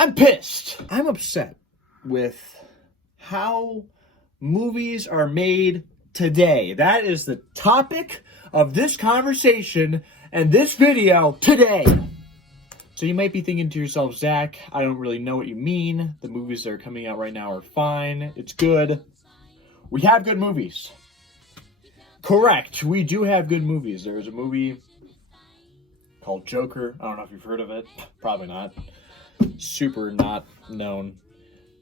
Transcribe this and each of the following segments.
I'm pissed. I'm upset with how movies are made today. That is the topic of this conversation and this video today. So you might be thinking to yourself, Zach, I don't really know what you mean. The movies that are coming out right now are fine. It's good. We have good movies. Correct. We do have good movies. There's a movie called Joker. I don't know if you've heard of it. Probably not. Super not known.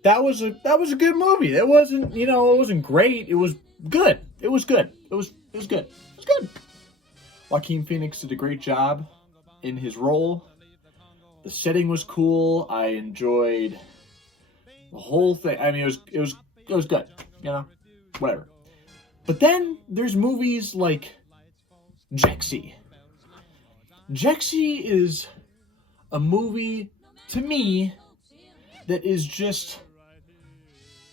That was a good movie. It wasn't, it wasn't great. It was good. It was good. It was good. It was good. Joaquin Phoenix did a great job in his role. The setting was cool. I enjoyed the whole thing. I mean, it was good. Whatever. But then there's movies like Jexi. Jexi is a movie, to me, that is just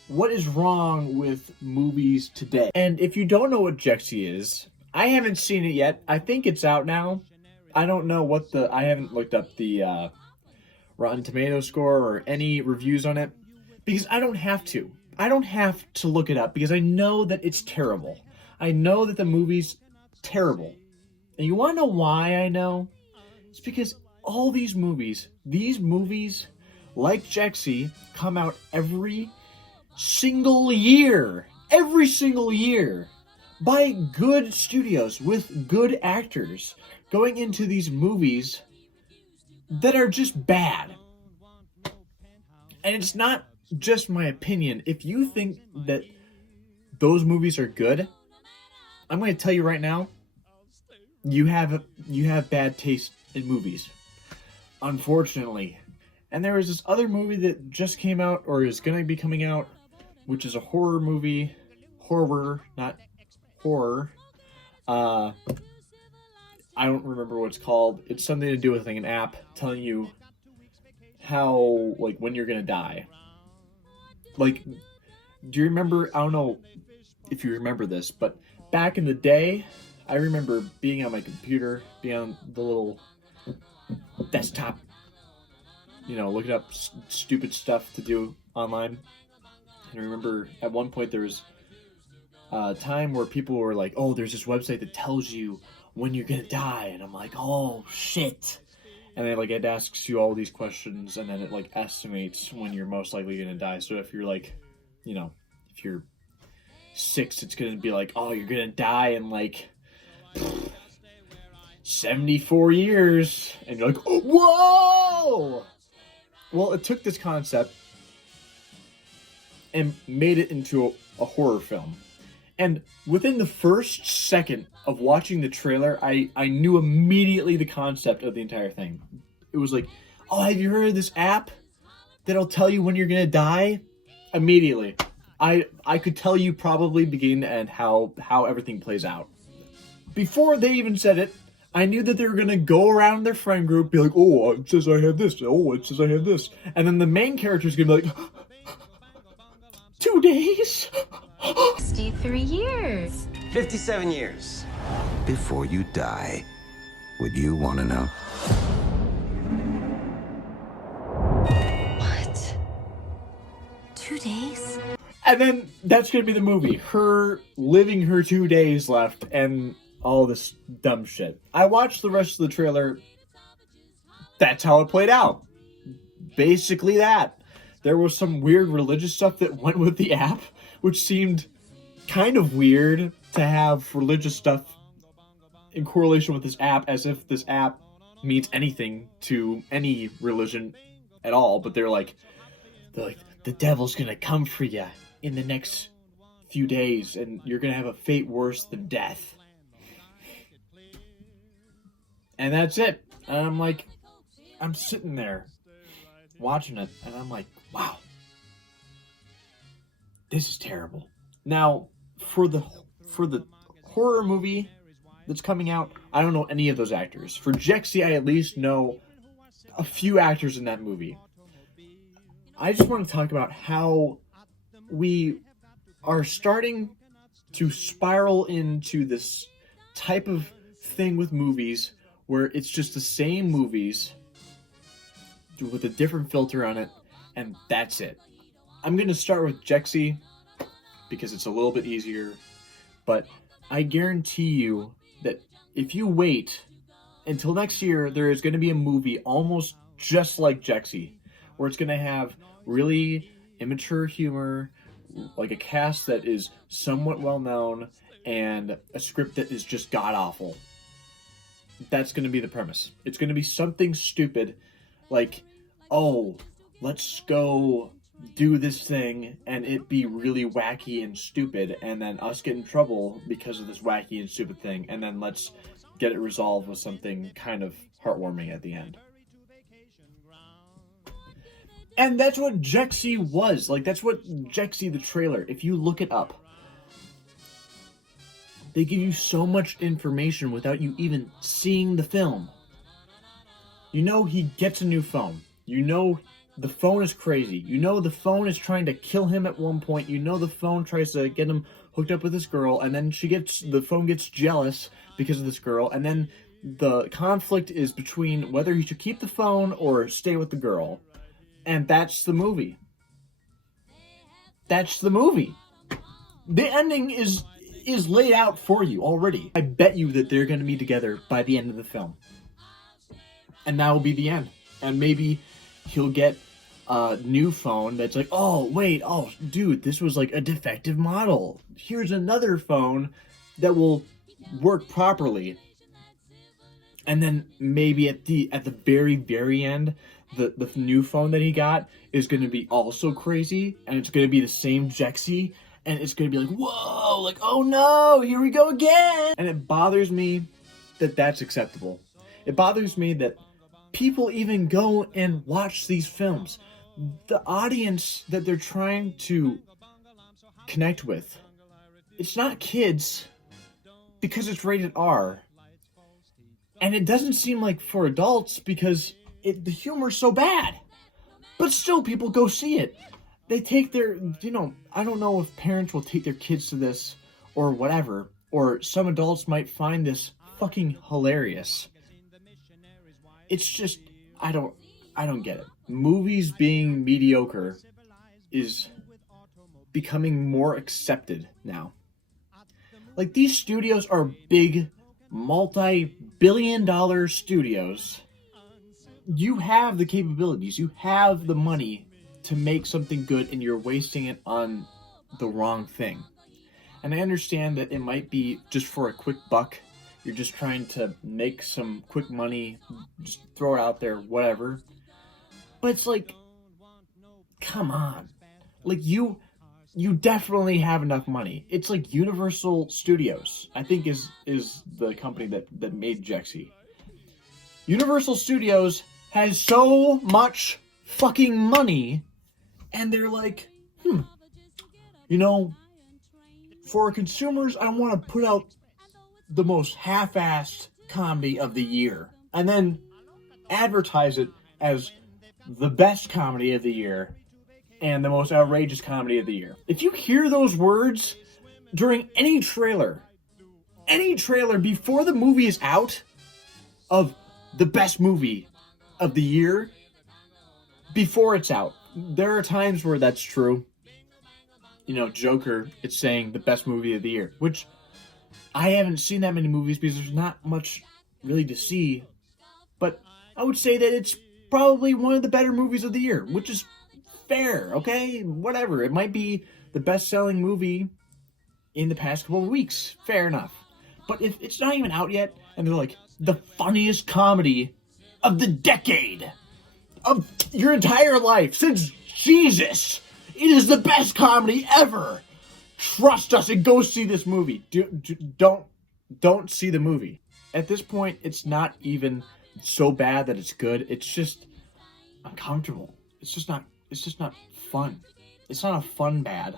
what is wrong with movies today. And if you don't know what Jexi is, I haven't seen it yet. I think it's out now. I don't know I haven't looked up the Rotten Tomato score or any reviews on it because I don't have to. I don't have to look it up because I know that it's terrible. I know that the movie's terrible. And you want to know why I know? It's because all these movies like Jexi come out every single year by good studios with good actors going into these movies that are just bad. And it's not just my opinion. If you think that those movies are good, I'm going to tell you right now, you have bad taste in movies, unfortunately. And there was this other movie that just came out, or is going to be coming out, which is a horror movie. Horror, not horror. I don't remember what it's called. It's something to do with like an app telling you how, like, when you're going to die. Like, do you remember, I don't know if you remember this, but back in the day, I remember being on my computer, being on the little desktop, looking up stupid stuff to do online. And I remember at one point there was a time where people were like, oh, there's this website that tells you when you're gonna die. And I'm like, oh, shit. And then, it asks you all these questions, and then it, estimates when you're most likely gonna die. So if you're, if you're 6, it's gonna be like, oh, you're gonna die in, 74 years. And you're like, oh, whoa! Well, it took this concept and made it into a horror film. And within the first second of watching the trailer, I knew immediately the concept of the entire thing. It was like, oh, have you heard of this app that'll tell you when you're going to die? Immediately. I could tell you probably beginning to end how everything plays out. Before they even said it, I knew that they were going to go around their friend group, be like, oh, it says I have this. Oh, it says I have this. And then the main character is going to be like, 2 days? 63 years. 57 years. Before you die, would you want to know? What? 2 days? And then that's going to be the movie. Her living her 2 days left and all this dumb shit. I watched the rest of the trailer. That's how it played out. Basically that. There was some weird religious stuff that went with the app, which seemed kind of weird to have religious stuff in correlation with this app, as if this app means anything to any religion at all. But they're like, the devil's gonna come for you in the next few days, and you're gonna have a fate worse than death. And that's it. And I'm like, I'm sitting there watching it, and I'm like, wow, this is terrible. Now, for the horror movie that's coming out, I don't know any of those actors. For Jexi, I at least know a few actors in that movie. I just want to talk about how we are starting to spiral into this type of thing with movies where it's just the same movies with a different filter on it, and that's it. I'm gonna start with Jexy because it's a little bit easier, but I guarantee you that if you wait until next year, there is going to be a movie almost just like Jexy, where it's going to have really immature humor, like a cast that is somewhat well known, and a script that is just god awful. That's going to be the premise. It's going to be something stupid, like, oh, let's go do this thing and it be really wacky and stupid, and then us get in trouble because of this wacky and stupid thing, and then let's get it resolved with something kind of heartwarming at the end. And that's what Jexy was. Like, that's what Jexy, the trailer, if you look it up, they give you so much information without you even seeing the film. You know he gets a new phone. You know the phone is crazy. You know the phone is trying to kill him at one point. You know the phone tries to get him hooked up with this girl, and then the phone gets jealous because of this girl, and then the conflict is between whether he should keep the phone or stay with the girl. And that's the movie. That's the movie. The ending is laid out for you already. I bet you that they're going to be together by the end of the film. And that will be the end. And maybe he'll get a new phone that's like, oh, wait, oh, dude, this was like a defective model. Here's another phone that will work properly. And then maybe at the very, very end, the new phone that he got is going to be also crazy, and it's going to be the same Jexy, and it's going to be like, whoa, like, oh no, here we go again. And it bothers me that that's acceptable. It bothers me that people even go and watch these films. The audience that they're trying to connect with, it's not kids, because it's rated R. And it doesn't seem like for adults because the humor's so bad. But still, people go see it. They take their, I don't know if parents will take their kids to this or whatever. Or some adults might find this fucking hilarious. It's just, I don't get it. Movies being mediocre is becoming more accepted now. Like, these studios are big, multi-billion-dollar studios. You have the capabilities, you have the money to make something good, and you're wasting it on the wrong thing. And I understand that it might be just for a quick buck. You're just trying to make some quick money, just throw it out there, whatever. But it's like, come on. Like, you definitely have enough money. It's like Universal Studios, I think is the company that made Jexy. Universal Studios has so much fucking money, and they're like, for consumers, I want to put out the most half-assed comedy of the year, and then advertise it as the best comedy of the year and the most outrageous comedy of the year. If you hear those words during any trailer before the movie is out of the best movie of the year, before it's out, there are times where that's true. Joker, it's saying the best movie of the year, which I haven't seen that many movies because there's not much really to see, but I would say that it's probably one of the better movies of the year, which is fair, okay? Whatever. It might be the best-selling movie in the past couple of weeks. Fair enough. But if it's not even out yet, and they're like, the funniest comedy of the decade, of your entire life, since Jesus, it is the best comedy ever. Trust us and go see this movie. Don't see the movie. At this point, it's not even so bad that it's good. It's just uncomfortable. It's just not fun. It's not a fun bad.